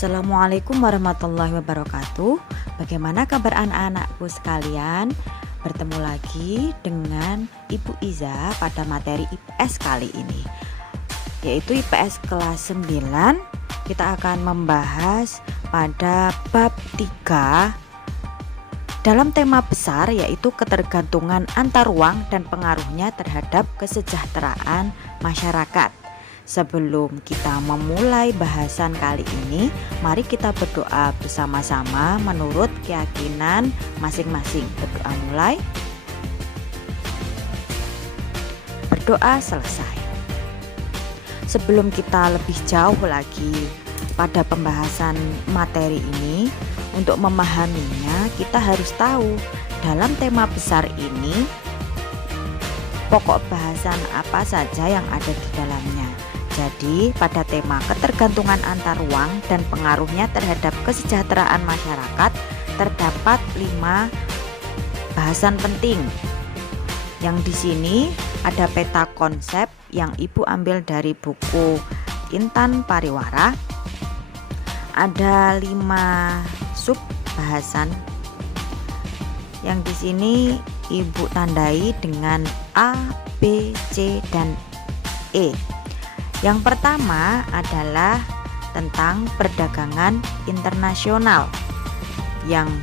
Assalamualaikum warahmatullahi wabarakatuh. Bagaimana kabar anak-anakku sekalian? Bertemu lagi dengan Ibu Iza pada materi IPS kali ini, yaitu IPS kelas 9. Kita akan membahas pada bab 3 dalam tema besar, yaitu ketergantungan antar ruang dan pengaruhnya terhadap kesejahteraan masyarakat. Sebelum kita memulai bahasan kali ini, mari kita berdoa bersama-sama menurut keyakinan masing-masing. Berdoa mulai. Berdoa selesai. Sebelum kita lebih jauh lagi pada pembahasan materi ini, untuk memahaminya kita harus tahu dalam tema besar ini pokok bahasan apa saja yang ada di dalamnya. Jadi pada tema ketergantungan antar ruang dan pengaruhnya terhadap kesejahteraan masyarakat terdapat 5 bahasan penting. Yang di sini ada peta konsep yang Ibu ambil dari buku Intan Pariwara. Ada 5 sub bahasan yang di sini Ibu tandai dengan A, B, C, dan E. Yang pertama adalah tentang perdagangan internasional. Yang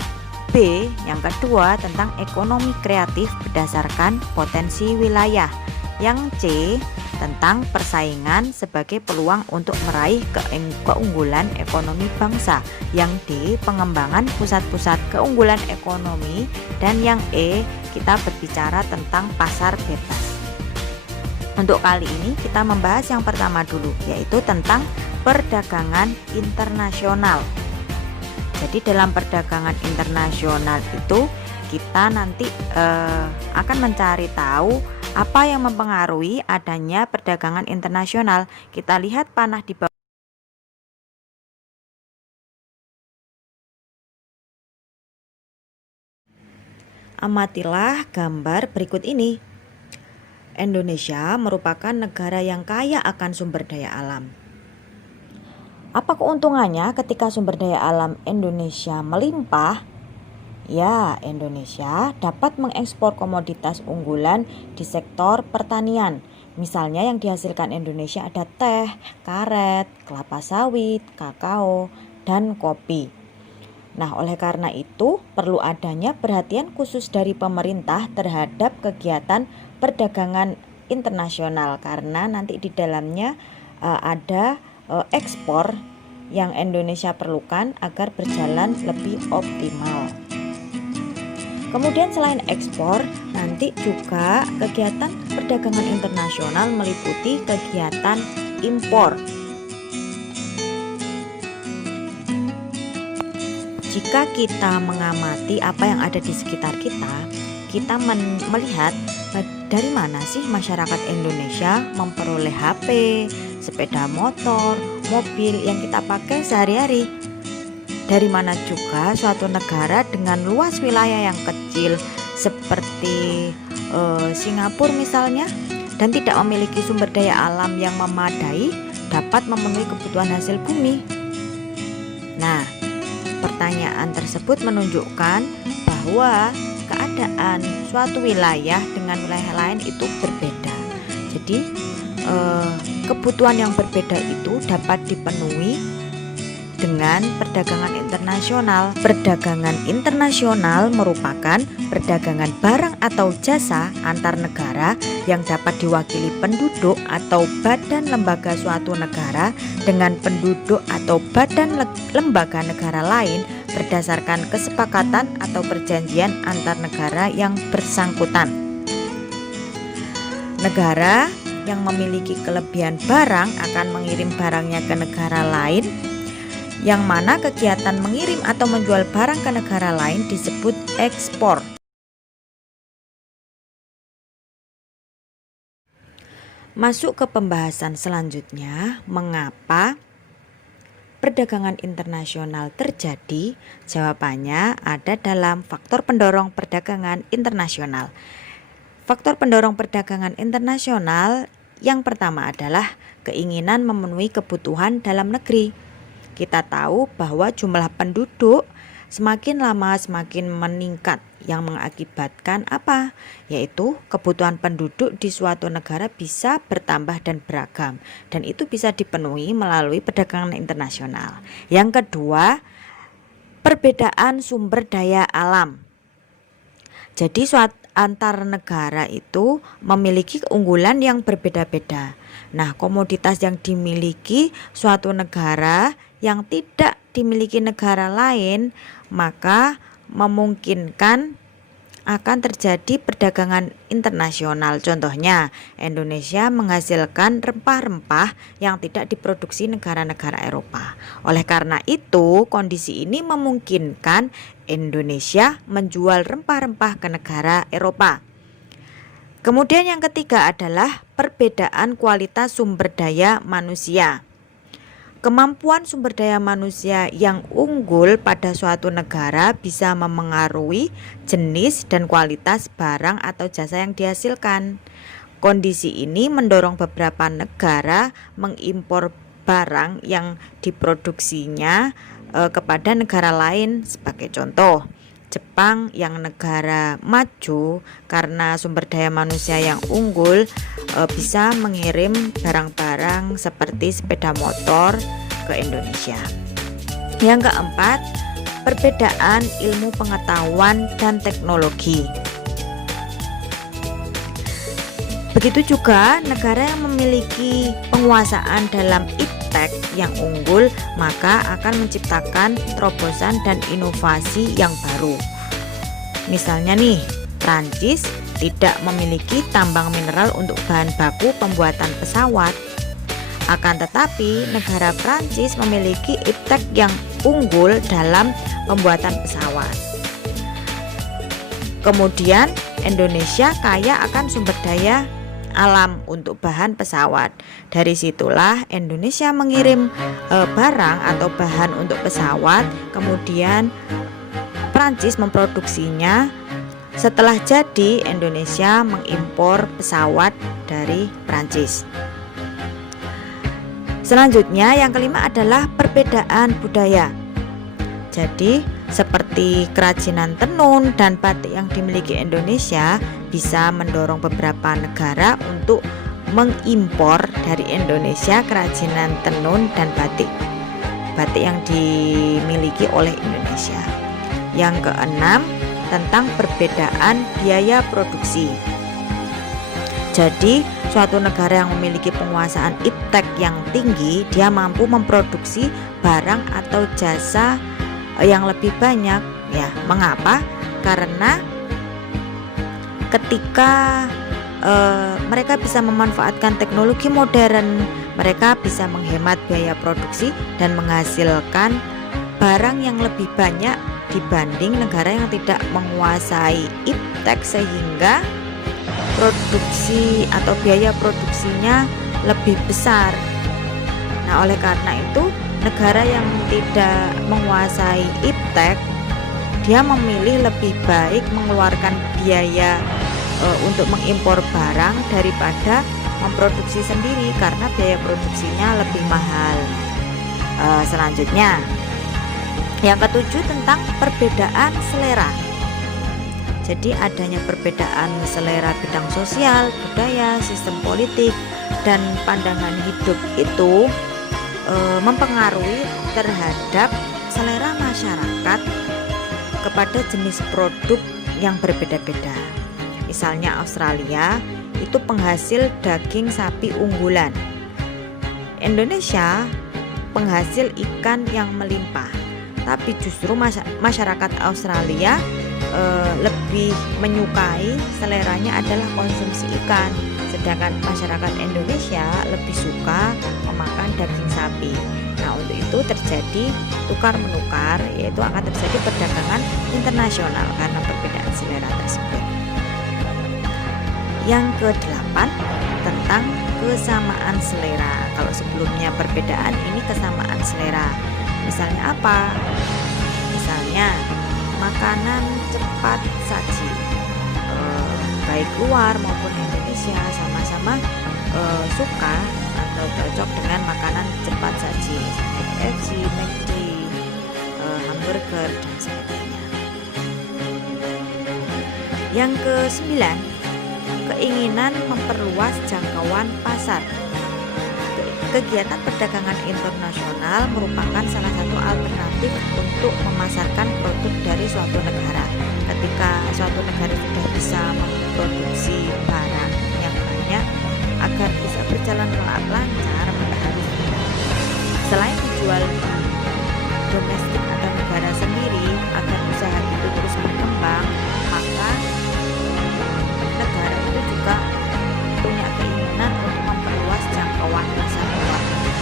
B, yang kedua tentang ekonomi kreatif berdasarkan potensi wilayah. Yang C, tentang persaingan sebagai peluang untuk meraih keunggulan ekonomi bangsa. Yang D, pengembangan pusat-pusat keunggulan ekonomi. Dan yang E, kita berbicara tentang pasar bebas. Untuk kali ini kita membahas yang pertama dulu, yaitu tentang perdagangan internasional. Jadi dalam perdagangan internasional itu kita nanti akan mencari tahu apa yang mempengaruhi adanya perdagangan internasional. Kita lihat panah di bawah. Amatilah gambar berikut ini. Indonesia merupakan negara yang kaya akan sumber daya alam. Apa keuntungannya ketika sumber daya alam Indonesia melimpah? Ya, Indonesia dapat mengekspor komoditas unggulan di sektor pertanian. Misalnya yang dihasilkan Indonesia ada teh, karet, kelapa sawit, kakao, dan kopi. Nah, oleh karena itu perlu adanya perhatian khusus dari pemerintah terhadap kegiatan perdagangan internasional, karena nanti di dalamnya ada ekspor yang Indonesia perlukan agar berjalan lebih optimal. Kemudian selain ekspor, nanti juga kegiatan perdagangan internasional meliputi kegiatan impor. Jika kita mengamati apa yang ada di sekitar kita melihat dari mana sih masyarakat Indonesia memperoleh HP, sepeda motor, mobil yang kita pakai sehari-hari. Dari mana juga suatu negara dengan luas wilayah yang kecil seperti Singapura misalnya, dan tidak memiliki sumber daya alam yang memadai dapat memenuhi kebutuhan hasil bumi. Nah, pertanyaan tersebut menunjukkan bahwa keadaan suatu wilayah dengan wilayah lain itu berbeda. Jadi kebutuhan yang berbeda itu dapat dipenuhi dengan perdagangan internasional. Perdagangan internasional merupakan perdagangan barang atau jasa antar negara yang dapat diwakili penduduk atau badan lembaga suatu negara dengan penduduk atau badan lembaga negara lain berdasarkan kesepakatan atau perjanjian antar negara yang bersangkutan. Negara yang memiliki kelebihan barang akan mengirim barangnya ke negara lain, yang mana kegiatan mengirim atau menjual barang ke negara lain disebut ekspor. Masuk ke pembahasan selanjutnya, mengapa perdagangan internasional terjadi? Jawabannya ada dalam faktor pendorong perdagangan internasional. Faktor pendorong perdagangan internasional yang pertama adalah keinginan memenuhi kebutuhan dalam negeri. kita tahu bahwa jumlah penduduk semakin lama semakin meningkat, yang mengakibatkan apa? Yaitu kebutuhan penduduk di suatu negara bisa bertambah dan beragam, dan itu bisa dipenuhi melalui perdagangan internasional. Yang kedua, perbedaan sumber daya alam. Jadi antar negara itu memiliki keunggulan yang berbeda-beda. Nah, komoditas yang dimiliki suatu negara yang tidak dimiliki negara lain, maka memungkinkan akan terjadi perdagangan internasional. Contohnya, Indonesia menghasilkan rempah-rempah yang tidak diproduksi negara-negara Eropa. Oleh karena itu, kondisi ini memungkinkan Indonesia menjual rempah-rempah ke negara Eropa. Kemudian yang ketiga adalah perbedaan kualitas sumber daya manusia. Kemampuan sumber daya manusia yang unggul pada suatu negara bisa memengaruhi jenis dan kualitas barang atau jasa yang dihasilkan. Kondisi ini mendorong beberapa negara mengimpor barang yang diproduksinya kepada negara lain. Sebagai contoh, Jepang yang negara maju karena sumber daya manusia yang unggul bisa mengirim barang-barang seperti sepeda motor ke Indonesia. Yang keempat, perbedaan ilmu pengetahuan dan teknologi. Begitu juga negara yang memiliki penguasaan dalam iptek yang unggul, maka akan menciptakan terobosan dan inovasi yang baru. Misalnya nih, Prancis tidak memiliki tambang mineral untuk bahan baku pembuatan pesawat. Akan tetapi, negara Prancis memiliki iptek yang unggul dalam pembuatan pesawat. Kemudian, Indonesia kaya akan sumber daya alam untuk bahan pesawat. Dari situlah Indonesia mengirim barang atau bahan untuk pesawat, kemudian Prancis memproduksinya. Setelah jadi, Indonesia mengimpor pesawat dari Prancis. Selanjutnya yang kelima adalah perbedaan budaya. Jadi seperti kerajinan tenun dan batik yang dimiliki Indonesia bisa mendorong beberapa negara untuk mengimpor dari Indonesia kerajinan tenun dan batik yang dimiliki oleh Indonesia. Yang keenam, tentang perbedaan biaya produksi. Jadi suatu negara yang memiliki penguasaan iptek yang tinggi, dia mampu memproduksi barang atau jasa yang lebih banyak. Ya, mengapa? Karena ketika mereka bisa memanfaatkan teknologi modern, mereka bisa menghemat biaya produksi dan menghasilkan barang yang lebih banyak dibanding negara yang tidak menguasai iptek, sehingga produksi atau biaya produksinya lebih besar. Nah, oleh karena itu negara yang tidak menguasai iptek, dia memilih lebih baik mengeluarkan biaya untuk mengimpor barang daripada memproduksi sendiri karena biaya produksinya lebih mahal. Selanjutnya, yang ketujuh tentang perbedaan selera. Jadi adanya perbedaan selera bidang sosial, budaya, sistem politik, dan pandangan hidup itu mempengaruhi terhadap selera masyarakat kepada jenis produk yang berbeda-beda. Misalnya Australia itu penghasil daging sapi unggulan. Indonesia penghasil ikan yang melimpah. Tapi justru masyarakat Australia lebih menyukai, seleranya adalah konsumsi ikan, sedangkan masyarakat Indonesia lebih suka memakan daging sapi. Nah, untuk itu terjadi tukar menukar, yaitu akan terjadi perdagangan internasional karena perbedaan selera tersebut. Yang kedelapan, tentang kesamaan selera. Kalau sebelumnya perbedaan, ini kesamaan selera. Misalnya apa? Misalnya makanan cepat saji, baik luar maupun Indonesia sama-sama suka atau cocok dengan makanan cepat saji, misalnya KFC, McD, hamburger dan sebagainya. Yang ke-9, keinginan memperluas jangkauan pasar. Kegiatan perdagangan internasional merupakan salah satu alternatif untuk memasarkan produk dari suatu negara. Ketika suatu negara sudah bisa memproduksi barang yang banyak agar bisa berjalan lancar, maka harus selain dijual di domestik atau negara sendiri agar usaha itu terus berkembang, maka negara itu juga punya keinginan untuk memperluas jangkauan pasar luar negeri.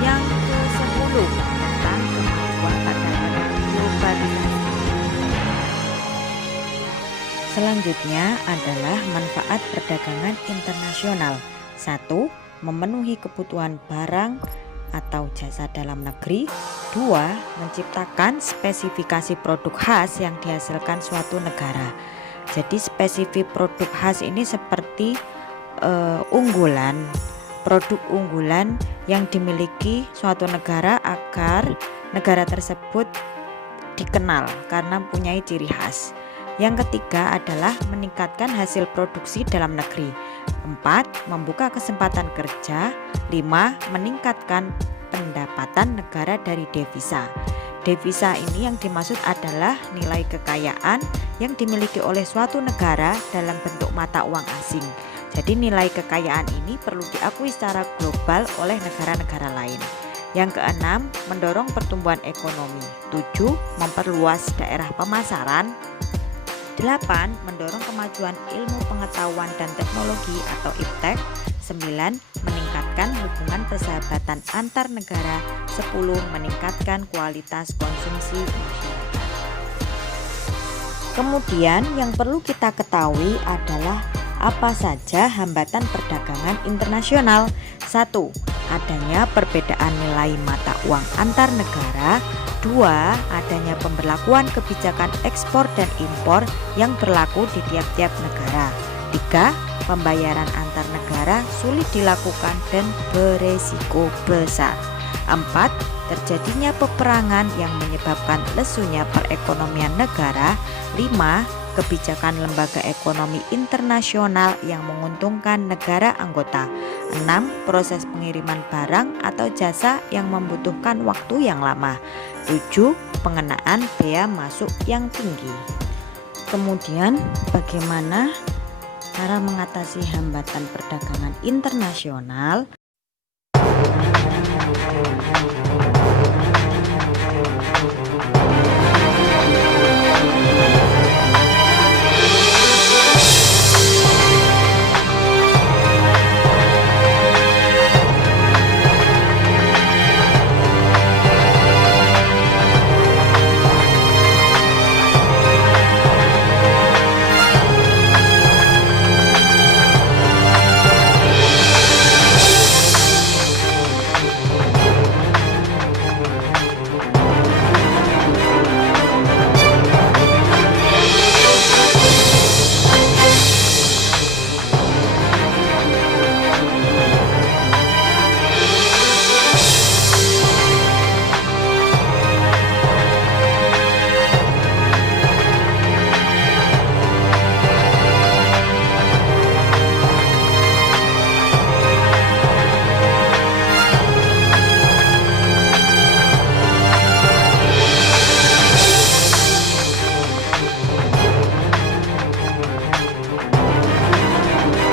Yang ke-10, tentang kemajuan perdagangan globalisasi. Selanjutnya adalah manfaat perdagangan internasional. 1. Memenuhi kebutuhan barang atau jasa dalam negeri. 2. Menciptakan spesifikasi produk khas yang dihasilkan suatu negara. Jadi spesifik produk khas ini seperti produk unggulan yang dimiliki suatu negara agar negara tersebut dikenal karena mempunyai ciri khas. Yang ketiga adalah meningkatkan hasil produksi dalam negeri. 4. Membuka kesempatan kerja. 5. Meningkatkan pendapatan negara dari devisa. Devisa ini yang dimaksud adalah nilai kekayaan yang dimiliki oleh suatu negara dalam bentuk mata uang asing. Jadi nilai kekayaan ini perlu diakui secara global oleh negara-negara lain. Yang keenam, mendorong pertumbuhan ekonomi. 7. Memperluas daerah pemasaran. 8. Mendorong kemajuan ilmu pengetahuan dan teknologi atau iptek. 9. Meningkatkan hubungan persahabatan antar negara. 10. Meningkatkan kualitas konsumsi masyarakat. Kemudian yang perlu kita ketahui adalah apa saja hambatan perdagangan internasional. 1. Adanya perbedaan nilai mata uang antar negara. 2. Adanya pemberlakuan kebijakan ekspor dan impor yang berlaku di tiap-tiap negara. 3. Pembayaran antar negara sulit dilakukan dan beresiko besar. 4. Terjadinya peperangan yang menyebabkan lesunya perekonomian negara. 5. Kebijakan lembaga ekonomi internasional yang menguntungkan negara anggota. 6. Proses pengiriman barang atau jasa yang membutuhkan waktu yang lama. 7. Pengenaan bea masuk yang tinggi. Kemudian bagaimana cara mengatasi hambatan perdagangan internasional?